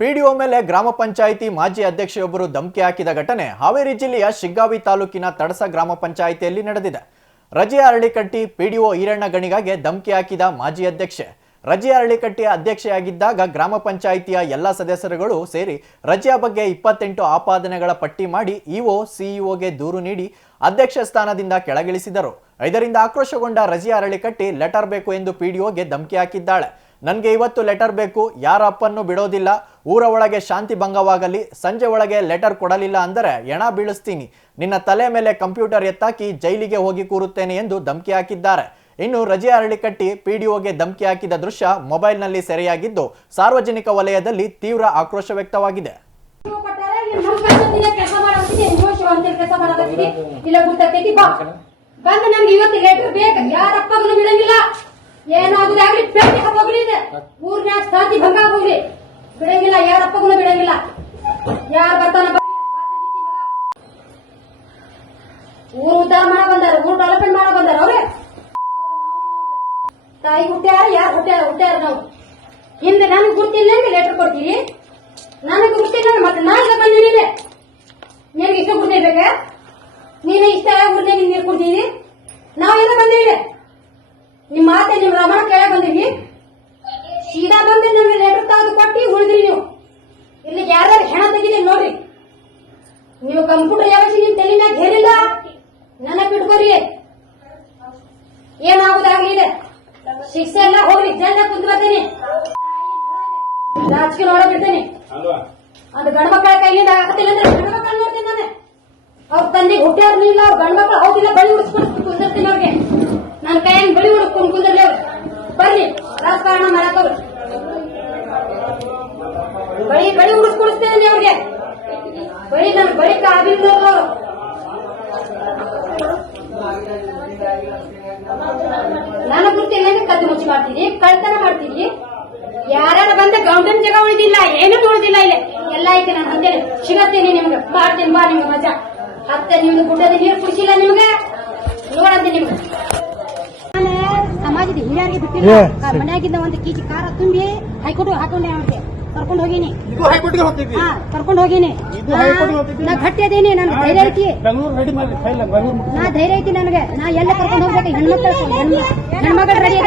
PDO ಮೇಲೆ ಗ್ರಾಮ ಪಂಚಾಯಿತಿ ಮಾಜಿ ಅಧ್ಯಕ್ಷೆಯೊಬ್ಬರು ಧಮಕಿ ಹಾಕಿದ ಘಟನೆ ಹಾವೇರಿ ಜಿಲ್ಲೆಯ ಶಿಗ್ಗಾವಿ ತಾಲೂಕಿನ ತಡಸ ಗ್ರಾಮ ಪಂಚಾಯಿತಿಯಲ್ಲಿ ನಡೆದಿದೆ. ರಜೆ ಅರಳಿಕಟ್ಟಿ ಪಿಡಿಒ ಈರಣ್ಣ ಗಣಿಗಾಗೆ ಧಮಕಿ ಹಾಕಿದ ಮಾಜಿ ಅಧ್ಯಕ್ಷೆ. ರಜೆ ಅರಳಿಕಟ್ಟಿ ಅಧ್ಯಕ್ಷೆಯಾಗಿದ್ದಾಗ ಗ್ರಾಮ ಪಂಚಾಯಿತಿಯ ಎಲ್ಲ ಸದಸ್ಯರುಗಳು ಸೇರಿ ರಜೆಯ ಬಗ್ಗೆ ಇಪ್ಪತ್ತೆಂಟು ಆಪಾದನೆಗಳ ಪಟ್ಟಿ ಮಾಡಿ ಇಒ, ಸಿಇಒಗೆ ದೂರು ನೀಡಿ ಅಧ್ಯಕ್ಷ ಸ್ಥಾನದಿಂದ ಕೆಳಗಿಳಿಸಿದರು. ಇದರಿಂದ ಆಕ್ರೋಶಗೊಂಡ ರಜೆ ಅರಳಿಕಟ್ಟಿ ಲೆಟರ್ ಬೇಕು ಎಂದು ಪಿಡಿಒಗೆ ಧಮಕಿ ಹಾಕಿದ್ದಾಳೆ. ನನಗೆ ಇವತ್ತು ಲೆಟರ್ ಬೇಕು ಯಾರ ಅಪ್ಪನ್ನು ಬಿಡೋದಿಲ್ಲ ಊರ ಒಳಗೆ ಶಾಂತಿ ಭಂಗವಾಗಲಿ ಸಂಜೆ ಒಳಗೆ ಲೆಟರ್ ಕೊಡಲಿಲ್ಲ ಅಂದರೆ ಎಣ ಬೀಳಿಸ್ತೀನಿ. ನಿನ್ನ ತಲೆ ಮೇಲೆ ಕಂಪ್ಯೂಟರ್ ಎತ್ತಾಕಿ ಜೈಲಿಗೆ ಹೋಗಿ ಕೂರುತ್ತೇನೆ ಎಂದು ಧಮಕಿ ಹಾಕಿದ್ದಾರೆ. ಇನ್ನು ರಜೆ ಅರಳಿಕಟ್ಟಿ ಪಿಡಿಒಗೆ ಧಮಕಿ ಹಾಕಿದ ದೃಶ್ಯ ಮೊಬೈಲ್ನಲ್ಲಿ ಸೆರೆಯಾಗಿದ್ದು ಸಾರ್ವಜನಿಕ ವಲಯದಲ್ಲಿ ತೀವ್ರ ಆಕ್ರೋಶ ವ್ಯಕ್ತವಾಗಿದೆ. ಕೊಟ್ಟಾರ, ಹೋಗ್ಲಿ ಊರ್ನ್ಯಾಗ ಶಾಂತಿ ಭಂಗ ಹೋಗ್ಲಿ ಬಿಡಂಗಿಲ್ಲ ಯಾರ ಬಿಡಂಗಿಲ್ಲ ಯಾರು ಬರ್ತಾನ. ಊರು ಉದ್ದಾರ ಮಾಡ ಬಂದಾರ, ಊರು ಡೆವಲಪ್ಮೆಂಟ್ ಮಾಡ ಬಂದಾರ ಅವ್ರೆ. ತಾಯಿ ಹುಟ್ಟ್ಯಾರ ಯಾರು ಹುಟ್ಟ್ಯಾರ ಹುಟ್ಟ್ಯಾರ ನಾವು. ಹಿಂದೆ ನನಗೆ ಗುರ್ತಿಲ್ಲ ಲೆಟರ್ ಕೊಡ್ತೀರಿ? ನನಗೆ ಗೊತ್ತಿಲ್ಲ, ಮತ್ತೆ ನಾಳೆ ಬಂದಿದ್ದೀನಿ ನಿನಗೆ ಇಷ್ಟ ಕೊಡ್ತಿರ್ಬೇಕ ನೀನು ಇಷ್ಟ ಊರ್ನೇ ನೀರು ಕೊಡ್ತೀನಿ ನಾವೆಲ್ಲ ಬಂದಿವಿ ನಿಮ್ಮ ಮಾತೆ, ನಿಮ್ಮ ರಮಣ ಕೇಳ ಬಂದಿವಿ. ಸೀದಾ ಬಂದು ನಮಗೆ ಲೆಟರ್ ತೆಗೆದು ಕೊಟ್ಟಿ ಉಳಿದ್ರಿ ನೀವು. ಇಲ್ಲಿ ಯಾರ್ಯಾರು ಹೆಣ ತೆಗಿಲಿ ನೋಡ್ರಿ. ನೀವು ಕಂಪ್ಯೂಟರ್ ಯಾವಾಗ ನಿಮ್ ತಲೆ ಮ್ಯಾಗ ಹೇರಿಲ್ಲ ನನ್ನ ಬಿಟ್ಕೋರಿ ಏನಾಗುದಾಗ್ಲಿ ಇದೆ? ಶಿಕ್ಷೆ ಎಲ್ಲ ಹೋಗ್ಲಿ ಜನ ಕುಂತ್ ಬರ್ತೀನಿ ರಾಜಕೀಯ ನೋಡ ಬಿಡ್ತೀನಿ ಅದು ಗಣಮಕ್ಕಳ ಮಕ್ಕಳ ಕೈಯಿಂದ ಆಗತ್ತಿಲ್ಲ ಅಂದ್ರೆ ಗಂಡ ನೋಡ್ತೇನೆ ನಾನು. ಅವ್ರ ತಂದೆಗೆ ಹುಟ್ಟ್ಯಾರ ಇಲ್ಲ ಅವ್ರ ಗಣಮಕ್ಕಳು ಮಕ್ಕಳು ಹೌದಿಲ್ಲ ಬಳಿ ಉಡಿಸ್ಕೊಂಡು ಕುಂದಿರ್ತೀನಿ ಅವ್ರಿಗೆ. ನನ್ನ ಕೈಯಂಗ್ ಬಳಿ ಉಡ್ಕೊಂಡು ಬರ್ರಿ ರಾಜಕಾರಣ ಮಾಡಕ್ ಅವ್ರು. ಬಳಿ ಬಳಿ ಉಡಿಸ್ಕೊಡಿಸ್ತೇನೆ ಅವ್ರಿಗೆ. ಬಳಿ ನಮ್ ಬಳಿ ಆಗಿಲ್ಲ ನಾನು ನಾನು ಗುರ್ತಿಲ್ಲ ಕದ್ದು ಮುಚ್ಚಿ ಮಾಡ್ತೀನಿ? ಕಳ್ತನ ಮಾಡ್ತೀನಿ? ಯಾರ ಬಂದ ಗೌಂಡನ್ ಜಾಗ ಉಳಿದಿಲ್ಲ, ಏನೂ ಉಳಿದಿಲ್ಲ ಇಲ್ಲಿ. ಎಲ್ಲ ಐತೆ ನಾನು ಅಂತೇಳಿ ಸಿಗತ್ತೇನೆ ನಿಮ್ಗೆ. ಮಾಡ್ತೇನೆ ಬಾ ನಿಮ್ಗೆ ಮಜಾ. ಹತ್ತೆ ನಿಮ್ದು ಗುಡ್ಡದ ನೀರು ಕುಡಿಸಿಲ್ಲ ನಿಮ್ಗೆ? ನೋಡಂತೆ ನಿಮ್ಗೆ. ಹಿರಿಯರಿಗೆ ಬಿಟ್ಟಿಲ್ಲ. ಮನ್ಯಾಗಿದ್ದ ಒಂದು ಕೆಜಿ ಖಾರ ತುಂಬಿ ಹೈಕೋರ್ಟ್ ಹಾಕೊಂಡೆ ಅವ್ರಿಗೆ ಕರ್ಕೊಂಡು ಹೋಗಿನಿ. ಹಾ ಕರ್ಕೊಂಡು ಹೋಗಿನಿ. ನಾ ಗಟ್ಟಿ ಅದೇನಿ ನನ್ ಧೈರ್ಯ ಐತಿ. ನಾ ಧೈರ್ಯ ಐತಿ ನನಗೆ. ನಾ ಎಲ್ಲ ಕರ್ಕೊಂಡು ಹೋಗ್ಬೇಕು? ಹೆಣ್ಮಕ್ಳು ಹೆಣ್ಮಕ್ಳು ರೆಡಿ